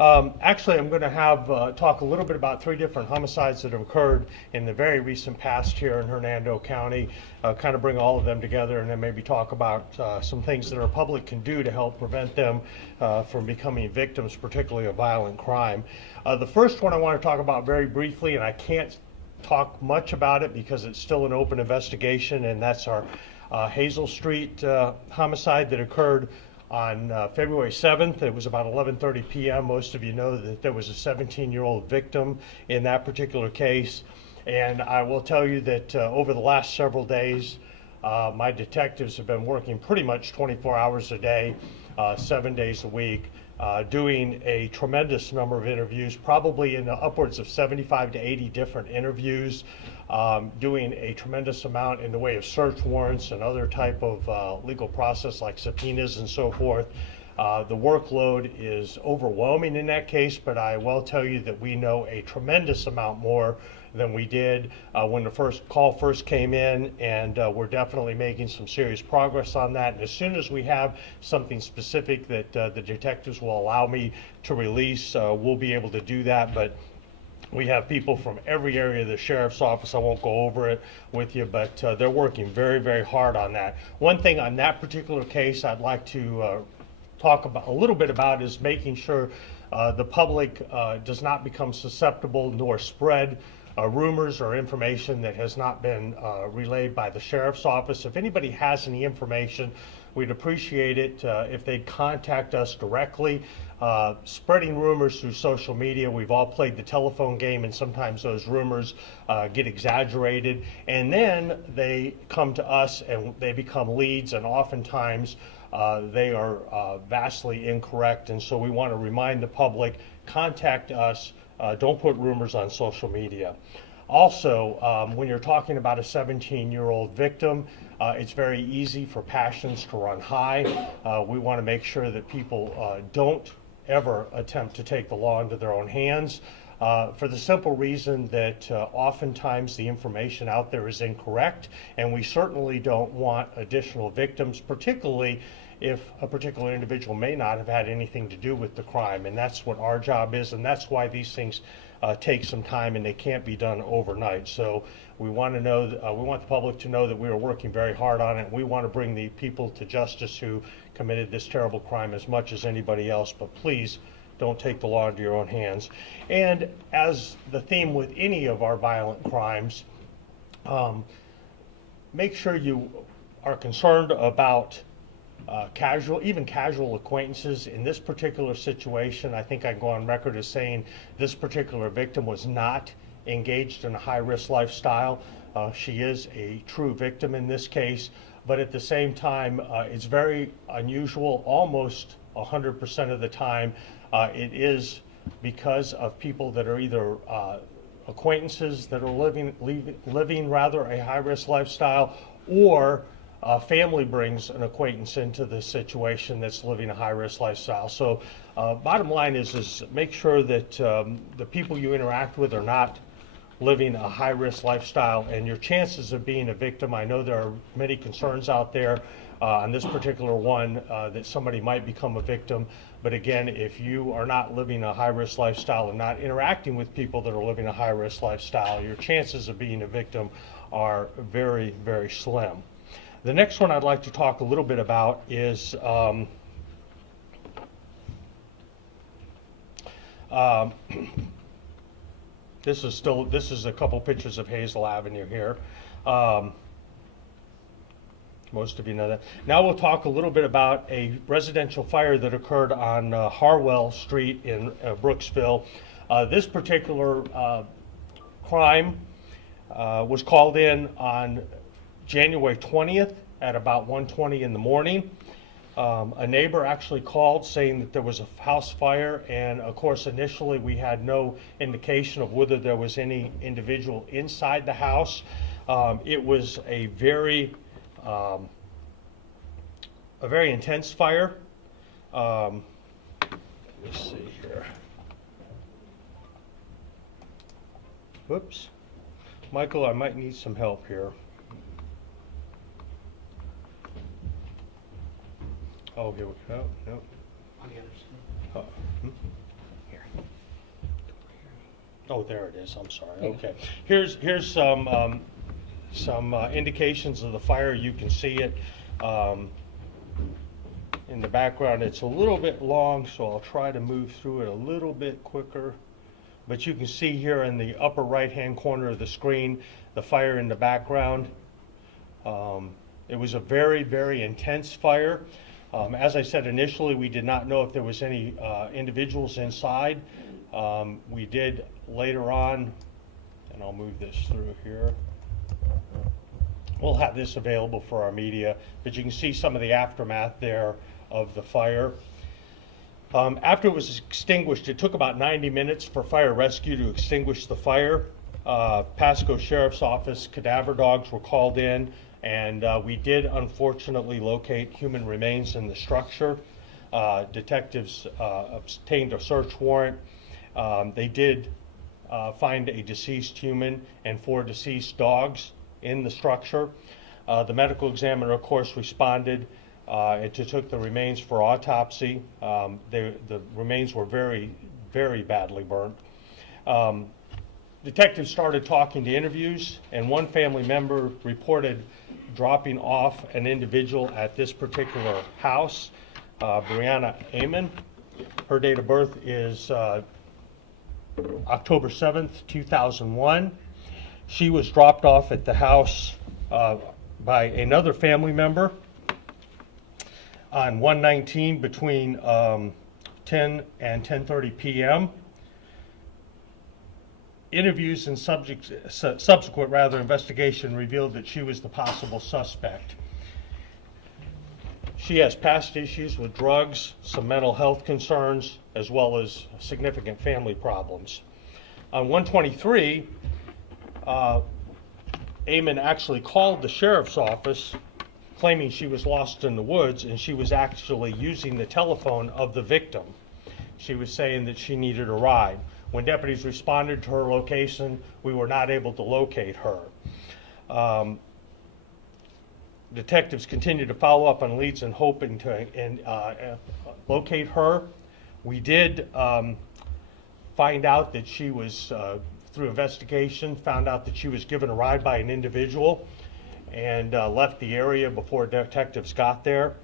Actually, I'm going to have talk a little bit about three different homicides that have occurred in the very recent past here in Hernando County, kind of bring all of them together, and then maybe talk about some things that our public can do to help prevent them from becoming victims, particularly of violent crime. The first one I want to talk about very briefly, and I can't talk much about it because it's still an open investigation, and that's our Hazel Street homicide that occurred on February 7th. It was about 11:30 p.m. Most of you know that there was a 17-year-old victim in that particular case. And I will tell you that over the last several days, my detectives have been working pretty much 24 hours a day, 7 days a week, doing a tremendous number of interviews, probably in the upwards of 75 to 80 different interviews, doing a tremendous amount in the way of search warrants and other type of legal process like subpoenas and so forth. The workload is overwhelming in that case, but I will tell you that we know a tremendous amount more than we did when the first call came in, and we're definitely making some serious progress on that. And as soon as we have something specific that the detectives will allow me to release, we'll be able to do that. But we have people from every area of the sheriff's office. I won't go over it with you, but they're working very, very hard on that. One thing on that particular case I'd like to talk about a little bit about is making sure the public does not become susceptible nor spread rumors or information that has not been relayed by the sheriff's office. If anybody has any information, we'd appreciate it if they'd contact us directly. Spreading rumors through social media, we've all played the telephone game, and sometimes those rumors get exaggerated, and then they come to us and they become leads, and oftentimes they are vastly incorrect. And so we want to remind the public, contact us. Don't put rumors on social media. Also, when you're talking about a 17-year-old victim, it's very easy for passions to run high. We want to make sure that people don't ever attempt to take the law into their own hands, for the simple reason that oftentimes the information out there is incorrect, and we certainly don't want additional victims, particularly if a particular individual may not have had anything to do with the crime. And that's what our job is, and that's why these things take some time, and they can't be done overnight. So we want to know, we want the public to know that we are working very hard on it. We want to bring the people to justice who committed this terrible crime as much as anybody else, but please don't take the law into your own hands. And as the theme with any of our violent crimes, make sure you are concerned about even casual acquaintances. In this particular situation, I think I can go on record as saying this particular victim was not engaged in a high-risk lifestyle. She is a true victim in this case, but at the same time, it's very unusual. Almost 100% of the time, it is because of people that are either acquaintances that are living rather a high-risk lifestyle, or family brings an acquaintance into the situation that's living a high-risk lifestyle. So bottom line is make sure that the people you interact with are not living a high-risk lifestyle, and your chances of being a victim, I know there are many concerns out there on this particular one that somebody might become a victim. But again, if you are not living a high-risk lifestyle and not interacting with people that are living a high-risk lifestyle, your chances of being a victim are very, very slim. The next one I'd like to talk a little bit about is this is a couple pictures of Hazel Avenue here. Most of you know that. Now we'll talk a little bit about a residential fire that occurred on Harwell Street in Brooksville. This particular crime was called in on January 20th at about 1:20 in the morning. A neighbor actually called saying that there was a house fire, and of course initially we had no indication of whether there was any individual inside the house. It was a very intense fire. Let's see here. Whoops. Michael, I might need some help here. Oh, here we go. No. On the other side. Oh, there it is. I'm sorry. Okay. Here's some indications of the fire. You can see it in the background. It's a little bit long, so I'll try to move through it a little bit quicker. But you can see here in the upper right-hand corner of the screen, the fire in the background. It was a very, very intense fire. As I said initially, we did not know if there was any individuals inside. We did later on, and I'll move this through here. We'll have this available for our media, but you can see some of the aftermath there of the fire. After it was extinguished, it took about 90 minutes for fire rescue to extinguish the fire. Pasco Sheriff's Office cadaver dogs were called in, and we did unfortunately locate human remains in the structure. Detectives obtained a search warrant. They did find a deceased human and 4 deceased dogs in the structure. The medical examiner, of course, responded and took the remains for autopsy. The remains were very, very badly burnt. Detectives started talking to interviews, and one family member reported dropping off an individual at this particular house, Brianna Amon. Her date of birth is October 7th, 2001. She was dropped off at the house by another family member on 119 between 10 and 10:30 p.m. Interviews and subsequent investigation revealed that she was the possible suspect. She has past issues with drugs, some mental health concerns, as well as significant family problems. On 123, Amon actually called the sheriff's office claiming she was lost in the woods, and she was actually using the telephone of the victim. She was saying that she needed a ride. When deputies responded to her location, we were not able to locate her. Detectives continued to follow up on leads and hoping to locate her. We did find out that she was, through investigation, found out that she was given a ride by an individual and left the area before detectives got there.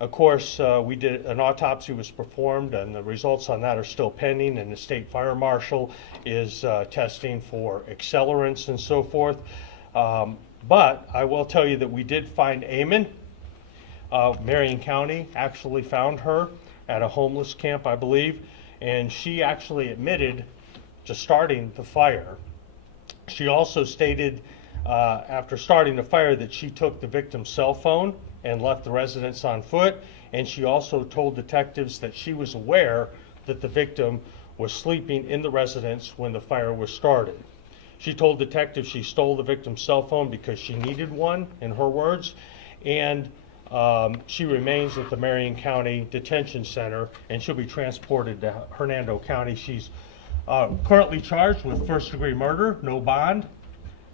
Of course, we did an autopsy was performed, and the results on that are still pending, and the state fire marshal is testing for accelerants and so forth. But I will tell you that we did find Amon. Marion County actually found her at a homeless camp, I believe, and she actually admitted to starting the fire. She also stated after starting the fire that she took the victim's cell phone and left the residence on foot, and she also told detectives that she was aware that the victim was sleeping in the residence when the fire was started. She told detectives she stole the victim's cell phone because she needed one, in her words, and she remains at the Marion County Detention Center, and she'll be transported to Hernando County. She's currently charged with first-degree murder, no bond.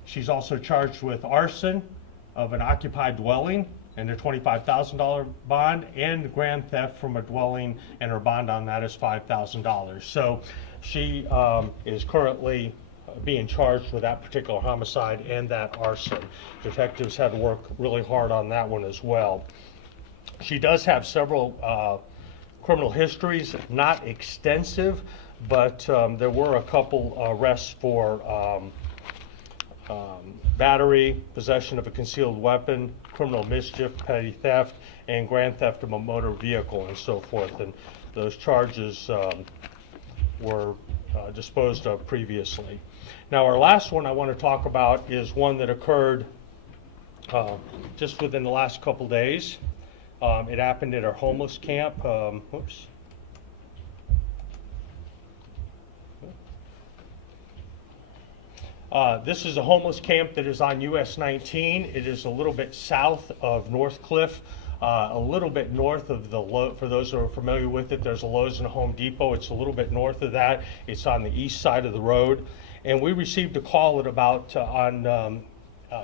She's also charged with arson of an occupied dwelling and a $25,000 bond, and grand theft from a dwelling, and her bond on that is $5,000. So she is currently being charged with that particular homicide and that arson. Detectives had to work really hard on that one as well. She does have several criminal histories, not extensive, but there were a couple arrests for battery, possession of a concealed weapon, criminal mischief, petty theft, and grand theft of a motor vehicle and so forth. And those charges were disposed of previously. Now, our last one I want to talk about is one that occurred just within the last couple days. It happened at our homeless camp. This is a homeless camp that is on US 19. It is a little bit south of North Cliff, a little bit north of the for those who are familiar with it, there's a Lowe's and a Home Depot. It's a little bit north of that. It's on the east side of the road. And we received a call at about on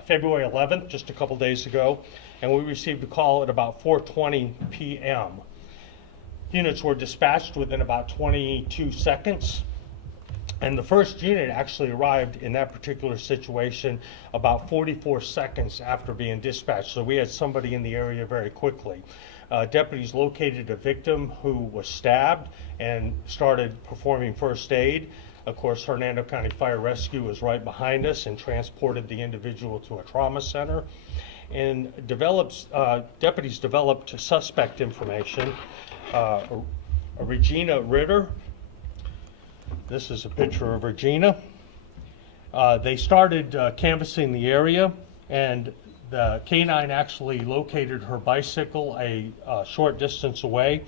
February 11th, just a couple days ago, and we received a call at about 4:20 p.m. Units were dispatched within about 22 seconds. And the first unit actually arrived in that particular situation about 44 seconds after being dispatched. So we had somebody in the area very quickly. Deputies located a victim who was stabbed and started performing first aid. Of course, Hernando County Fire Rescue was right behind us and transported the individual to a trauma center. And deputies developed suspect information. Regina Ritter. This is a picture of Regina. They started canvassing the area, and the canine actually located her bicycle a short distance away.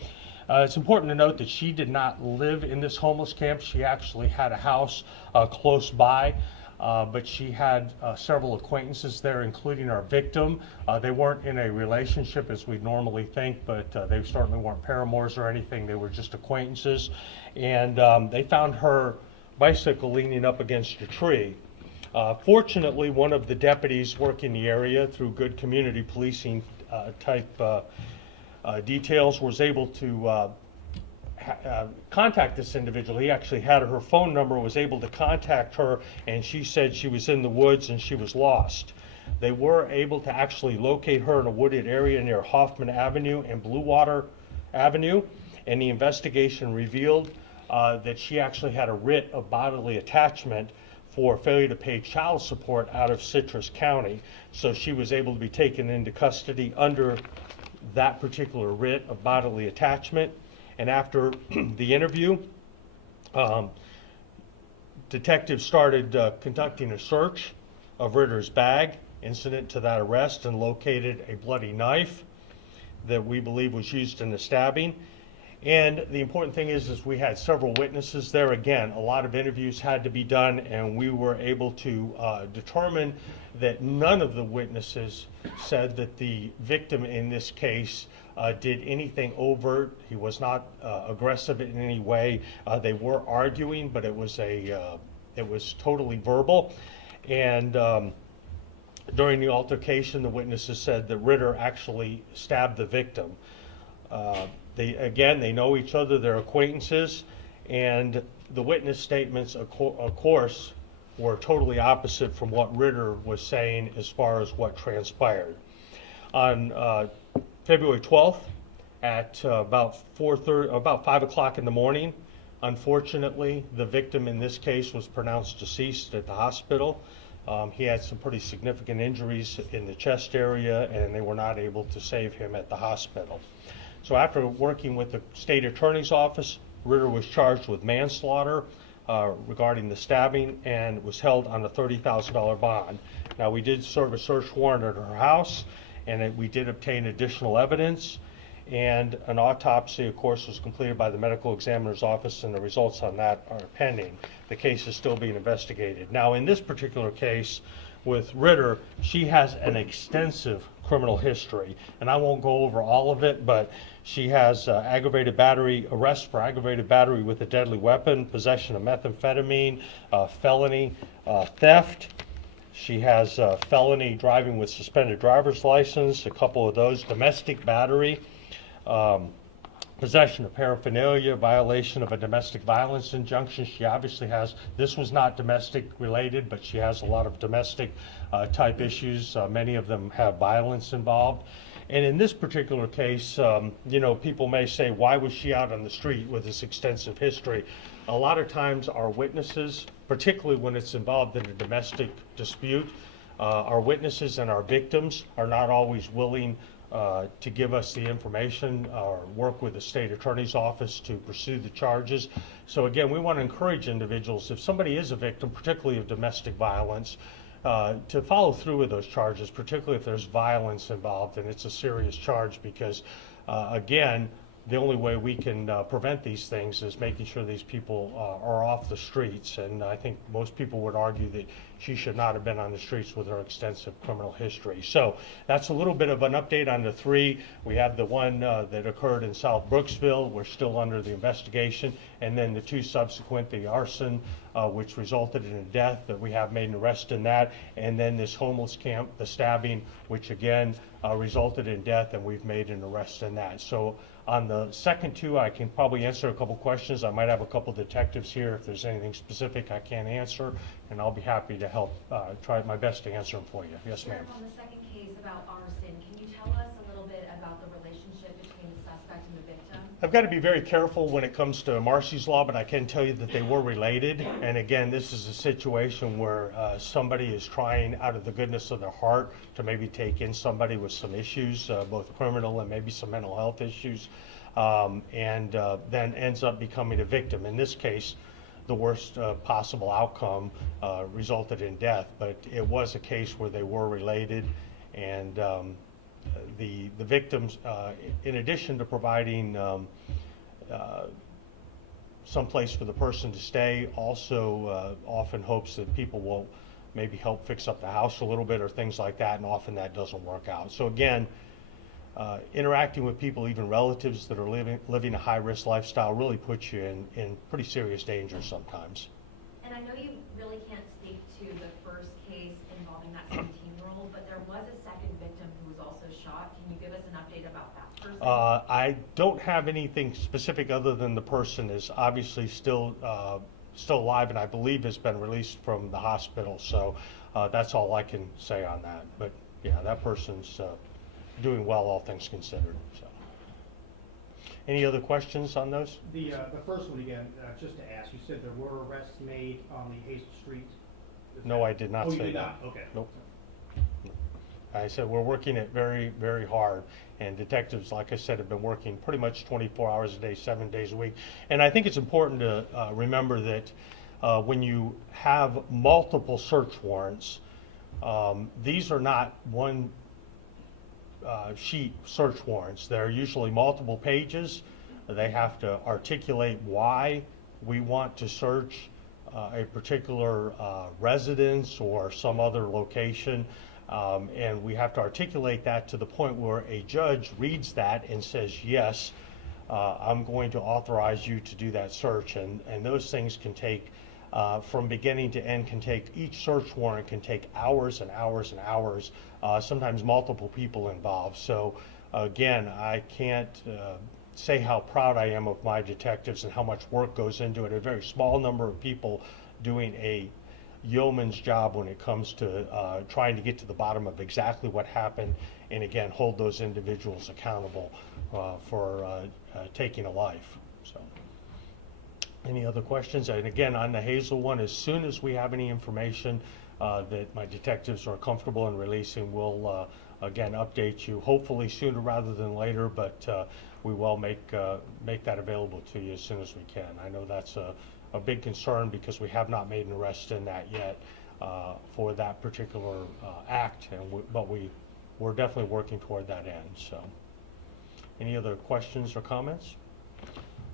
It's important to note that she did not live in this homeless camp. She actually had a house close by, but she had several acquaintances there, including our victim. They weren't in a relationship as we normally think, but they certainly weren't paramours or anything. They were just acquaintances. And they found her bicycle leaning up against a tree. Fortunately, one of the deputies working the area, through good community policing type details, was able to contact this individual. He actually had her phone number, was able to contact her, and she said she was in the woods and she was lost. They were able to actually locate her in a wooded area near Hoffman Avenue and Blue Water Avenue, and the investigation revealed that she actually had a writ of bodily attachment for failure to pay child support out of Citrus County. So she was able to be taken into custody under that particular writ of bodily attachment. And after the interview, detectives started conducting a search of Ritter's bag incident to that arrest, and located a bloody knife that we believe was used in the stabbing. And the important thing is we had several witnesses there. Again, a lot of interviews had to be done, and we were able to determine that none of the witnesses said that the victim in this case did anything overt. He was not aggressive in any way. They were arguing, but it was totally verbal. And during the altercation, the witnesses said that Ritter actually stabbed the victim. They know each other, they're acquaintances, and the witness statements, of course, were totally opposite from what Ritter was saying as far as what transpired. On February 12th at about 5 o'clock in the morning, unfortunately, the victim in this case was pronounced deceased at the hospital. He had some pretty significant injuries in the chest area, and they were not able to save him at the hospital. So after working with the state attorney's office, Ritter was charged with manslaughter regarding the stabbing and was held on a $30,000 bond. Now, we did serve a search warrant at her house, and we did obtain additional evidence, and an autopsy, of course, was completed by the medical examiner's office, and the results on that are pending. The case is still being investigated. Now, in this particular case with Ritter, she has an extensive criminal history, and I won't go over all of it, but she has arrest for aggravated battery with a deadly weapon, possession of methamphetamine, felony theft. She has felony driving with suspended driver's license, a couple of those, domestic battery, possession of paraphernalia, violation of a domestic violence injunction. She obviously has, this was not domestic related, but she has a lot of domestic type issues. Many of them have violence involved. And in this particular case, people may say, why was she out on the street with this extensive history? A lot of times our witnesses, particularly when it's involved in a domestic dispute, our witnesses and our victims are not always willing to give us the information or work with the state attorney's office to pursue the charges. So again, we want to encourage individuals, if somebody is a victim, particularly of domestic violence, to follow through with those charges, particularly if there's violence involved and it's a serious charge, because again, the only way we can prevent these things is making sure these people are off the streets. And I think most people would argue that she should not have been on the streets with her extensive criminal history. So that's a little bit of an update on the three. We have the one that occurred in South Brooksville. We're still under the investigation. and then the 2 subsequent, the arson, which resulted in a death, that we have made an arrest in that, and then this homeless camp, the stabbing, which again resulted in death, and we've made an arrest in that. So on the second 2, I can probably answer a couple questions. I might have a couple detectives here if there's anything specific I can't answer, and I'll be happy to help try my best to answer them for you. Yes, ma'am. On the second case about arson, can you tell us a little bit about the relationship between the suspect and the victim? I've got to be very careful when it comes to Marcy's Law, but I can tell you that they were related. And again, this is a situation where somebody is trying out of the goodness of their heart to maybe take in somebody with some issues, both criminal and maybe some mental health issues, and then ends up becoming a victim. In this case, the worst possible outcome resulted in death, but it was a case where they were related, and the victims, in addition to providing some place for the person to stay, also often hopes that people will maybe help fix up the house a little bit or things like that, and often that doesn't work out. So again, interacting with people, even relatives that are living a high-risk lifestyle, really puts you in pretty serious danger sometimes. And I know you really can't speak to the first case involving that 17-year-old, but there was a second victim who was also shot. Can you give us an update about that person? I don't have anything specific other than the person is obviously still alive, and I believe has been released from the hospital. So that's all I can say on that. But yeah, that person's doing well, all things considered. So, any other questions on those? The first one again, just to ask, you said there were arrests made on the Hazel Street? No, I did not say that. Oh, you did not? Okay. Nope. I said we're working it very, very hard, and detectives, like I said, have been working pretty much 24 hours a day, 7 days a week. And I think it's important to remember that when you have multiple search warrants, these are not one sheet search warrants. They're usually multiple pages. They have to articulate why we want to search a particular residence or some other location, and we have to articulate that to the point where a judge reads that and says, yes, I'm going to authorize you to do that search. And those things can take from beginning to end, each search warrant can take hours and hours and hours, sometimes multiple people involved. So again, I can't say how proud I am of my detectives and how much work goes into it. A very small number of people doing a yeoman's job when it comes to trying to get to the bottom of exactly what happened, and again, hold those individuals accountable for taking a life. So. Any other questions? And again, on the Hazel one, as soon as we have any information that my detectives are comfortable in releasing, we'll again update you, hopefully sooner rather than later, but we will make that available to you as soon as we can. I know that's a big concern because we have not made an arrest in that yet for that particular act, but we're definitely working toward that end. So, any other questions or comments?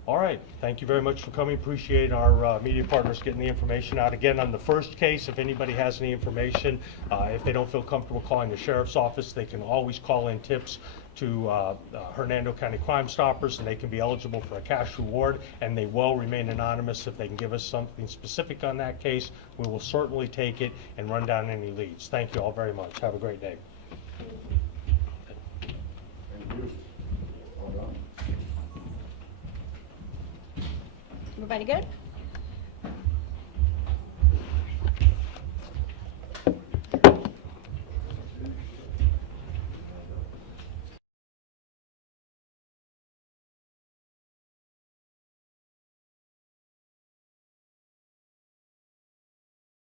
All right, thank you very much for coming. Appreciate our media partners getting the information out. Again, on the first case, if anybody has any information, if they don't feel comfortable calling the sheriff's office, they can always call in tips to Hernando County Crime Stoppers, and they can be eligible for a cash reward, and they will remain anonymous. If they can give us something specific on that case, we will certainly take it and run down any leads. Thank you all very much. Have a great day. Thank you. Well done. Everybody good?